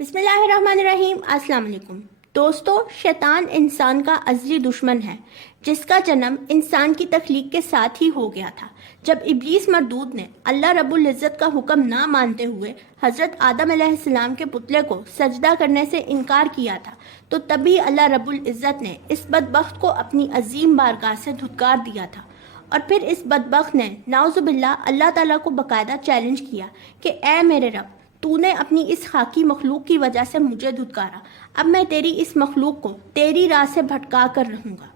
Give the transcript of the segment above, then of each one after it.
بسم اللہ الرحمن الرحیم۔ السلام علیکم دوستو، شیطان انسان کا ازلی دشمن ہے جس کا جنم انسان کی تخلیق کے ساتھ ہی ہو گیا تھا۔ جب ابلیس مردود نے اللہ رب العزت کا حکم نہ مانتے ہوئے حضرت آدم علیہ السلام کے پتلے کو سجدہ کرنے سے انکار کیا تھا تو تبھی اللہ رب العزت نے اس بدبخت کو اپنی عظیم بارگاہ سے دھتکار دیا تھا، اور پھر اس بدبخت نے نعوذ باللہ اللہ تعالیٰ کو باقاعدہ چیلنج کیا کہ اے میرے رب، تو نے اپنی اس خاکی مخلوق کی وجہ سے مجھے دھتکارا، اب میں تیری اس مخلوق کو تیری راہ سے بھٹکا کر رہوں گا۔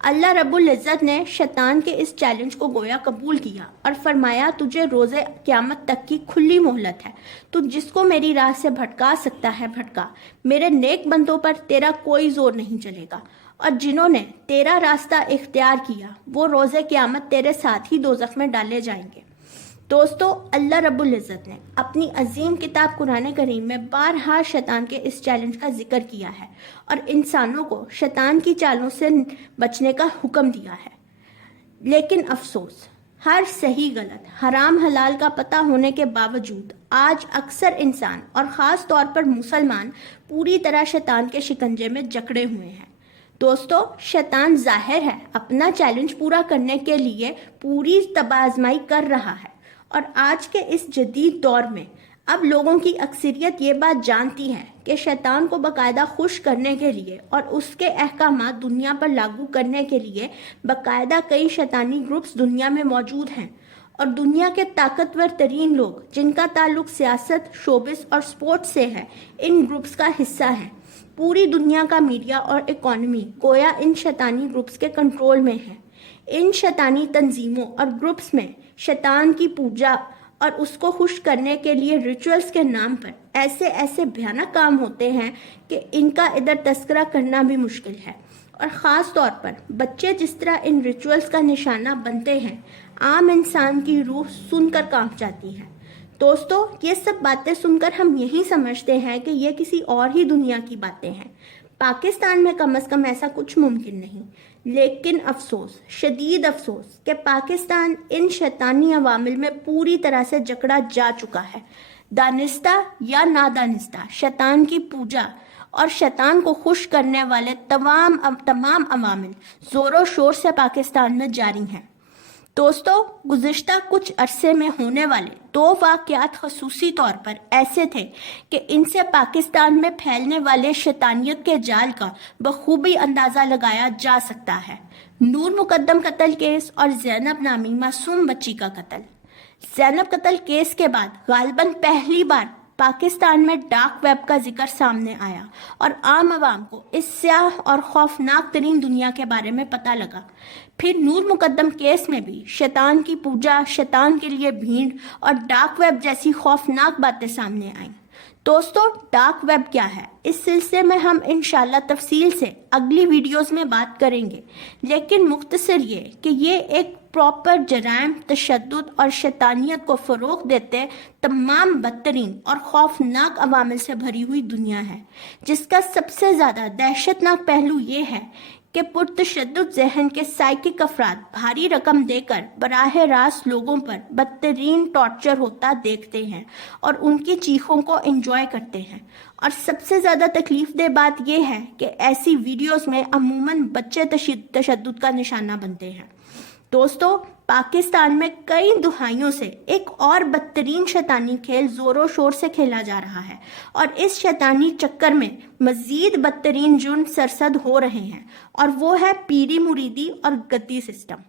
اللہ رب العزت نے شیطان کے اس چیلنج کو گویا قبول کیا اور فرمایا، تجھے روز قیامت تک کی کھلی مہلت ہے، تو جس کو میری راہ سے بھٹکا سکتا ہے بھٹکا، میرے نیک بندوں پر تیرا کوئی زور نہیں چلے گا، اور جنہوں نے تیرا راستہ اختیار کیا وہ روز قیامت تیرے ساتھ ہی دوزخ میں ڈالے جائیں گے۔ دوستو، اللہ رب العزت نے اپنی عظیم کتاب قرآن کریم میں بارہا شیطان کے اس چیلنج کا ذکر کیا ہے اور انسانوں کو شیطان کی چالوں سے بچنے کا حکم دیا ہے۔ لیکن افسوس، ہر صحیح غلط، حرام حلال کا پتہ ہونے کے باوجود آج اکثر انسان اور خاص طور پر مسلمان پوری طرح شیطان کے شکنجے میں جکڑے ہوئے ہیں۔ دوستو، شیطان ظاہر ہے اپنا چیلنج پورا کرنے کے لیے پوری تباہ آزمائی کر رہا ہے، اور آج کے اس جدید دور میں اب لوگوں کی اکثریت یہ بات جانتی ہے کہ شیطان کو باقاعدہ خوش کرنے کے لیے اور اس کے احکامات دنیا پر لاگو کرنے کے لیے باقاعدہ کئی شیطانی گروپس دنیا میں موجود ہیں، اور دنیا کے طاقتور ترین لوگ جن کا تعلق سیاست، شوبز اور سپورٹس سے ہے ان گروپس کا حصہ ہیں۔ پوری دنیا کا میڈیا اور اکانومی گویا ان شیطانی گروپس کے کنٹرول میں ہے۔ ان شیطانی تنظیموں اور گروپس میں شیطان کی پوجا اور اس کو خوش کرنے کے لیے ریچولز کے نام پر ایسے بھیانک کام ہوتے ہیں کہ ان کا ادھر تذکرہ کرنا بھی مشکل ہے، اور خاص طور پر بچے جس طرح ان ریچولز کا نشانہ بنتے ہیں، عام انسان کی روح سن کر کانپ جاتی ہے۔ دوستو، یہ سب باتیں سن کر ہم یہی سمجھتے ہیں کہ یہ کسی اور ہی دنیا کی باتیں ہیں، پاکستان میں کم از کم ایسا کچھ ممکن نہیں۔ لیکن افسوس، شدید افسوس کہ پاکستان ان شیطانی عوامل میں پوری طرح سے جکڑا جا چکا ہے۔ دانستہ یا نادانستہ شیطان کی پوجا اور شیطان کو خوش کرنے والے تمام عوامل زور و شور سے پاکستان میں جاری ہیں۔ دوستو، گزشتہ کچھ عرصے میں ہونے والے دو واقعات خصوصی طور پر ایسے تھے کہ ان سے پاکستان میں پھیلنے والے شیطانیت کے جال کا بخوبی اندازہ لگایا جا سکتا ہے۔ نور مقدم قتل کیس اور زینب نامی معصوم بچی کا قتل۔ زینب قتل کیس کے بعد غالباً پہلی بار پاکستان میں ڈارک ویب کا ذکر سامنے آیا اور عام عوام کو اس سیاہ اور خوفناک ترین دنیا کے بارے میں پتہ لگا۔ پھر نور مقدم کیس میں بھی شیطان کی پوجا، شیطان کے لیے بھیڑ اور ڈارک ویب جیسی خوفناک باتیں سامنے آئیں۔ دوستو، ڈارک ویب کیا ہے، اس سلسلے میں ہم انشاءاللہ تفصیل سے اگلی ویڈیوز میں بات کریں گے، لیکن مختصر یہ کہ یہ ایک پراپر جرائم، تشدد اور شیطانیت کو فروغ دیتے تمام بدترین اور خوفناک عوامل سے بھری ہوئی دنیا ہے، جس کا سب سے زیادہ دہشت ناک پہلو یہ ہے کہ پرتشدد ذہن کے سائیکک افراد بھاری رقم دے کر براہ راست لوگوں پر بدترین ٹارچر ہوتا دیکھتے ہیں اور ان کی چیخوں کو انجوائے کرتے ہیں، اور سب سے زیادہ تکلیف دہ بات یہ ہے کہ ایسی ویڈیوز میں عموماً بچے تشدد کا نشانہ بنتے ہیں۔ دوستو، پاکستان میں کئی دہائیوں سے ایک اور بدترین شیطانی کھیل زور و شور سے کھیلا جا رہا ہے، اور اس شیطانی چکر میں مزید بدترین جرم سرزد ہو رہے ہیں، اور وہ ہے پیری مریدی اور گدی سسٹم۔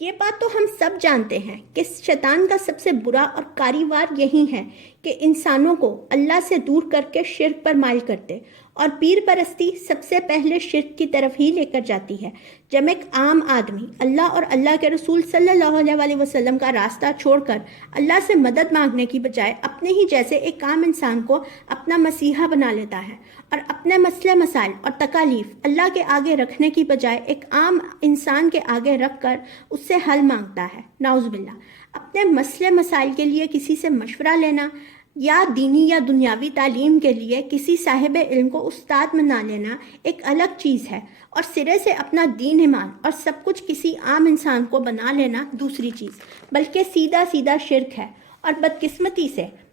یہ بات تو ہم سب جانتے ہیں کہ شیطان کا سب سے برا اور کاریوار یہی ہے کہ انسانوں کو اللہ سے دور کر کے شرک پر مائل کرتے، اور پیر پرستی سب سے پہلے شرک کی طرف ہی لے کر جاتی ہے۔ جب ایک عام آدمی اللہ اور اللہ کے رسول صلی اللہ علیہ وسلم کا راستہ چھوڑ کر اللہ سے مدد مانگنے کی بجائے اپنے ہی جیسے ایک عام انسان کو اپنا مسیحا بنا لیتا ہے، اور اپنے مسئلے مسائل اور تکالیف اللہ کے آگے رکھنے کی بجائے ایک عام انسان کے آگے رکھ کر اس سے حل مانگتا ہے، نعوذ باللہ۔ اپنے مسئلے مسائل کے لیے کسی سے مشورہ لینا یا دینی یا دنیاوی تعلیم کے لیے کسی صاحب علم کو استاد بنا لینا ایک الگ چیز ہے، اور سرے سے اپنا دین ایمان اور سب کچھ کسی عام انسان کو بنا لینا دوسری چیز، بلکہ سیدھا سیدھا شرک ہے۔ اور بدقسمتی سے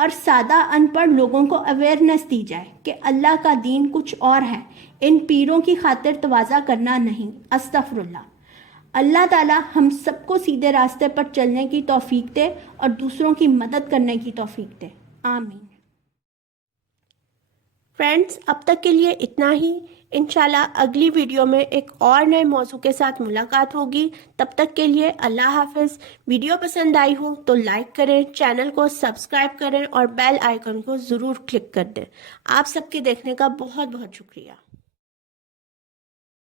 اور سادہ ان پڑھ لوگوں کو اویئرنیس دی جائے کہ اللہ کا دین کچھ اور ہے، ان پیروں کی خاطر تواضع کرنا نہیں۔ استغفر اللہ۔ اللہ تعالی ہم سب کو سیدھے راستے پر چلنے کی توفیق دے اور دوسروں کی مدد کرنے کی توفیق دے، آمین۔ فرینڈز، اب تک کے لیے اتنا ہی۔ انشاءاللہ اگلی ویڈیو میں ایک اور نئے موضوع کے ساتھ ملاقات ہوگی۔ تب تک کے لیے اللہ حافظ۔ ویڈیو پسند آئی ہو تو لائک کریں، چینل کو سبسکرائب کریں اور بیل آئیکن کو ضرور کلک کر دیں۔ آپ سب کے دیکھنے کا بہت بہت شکریہ۔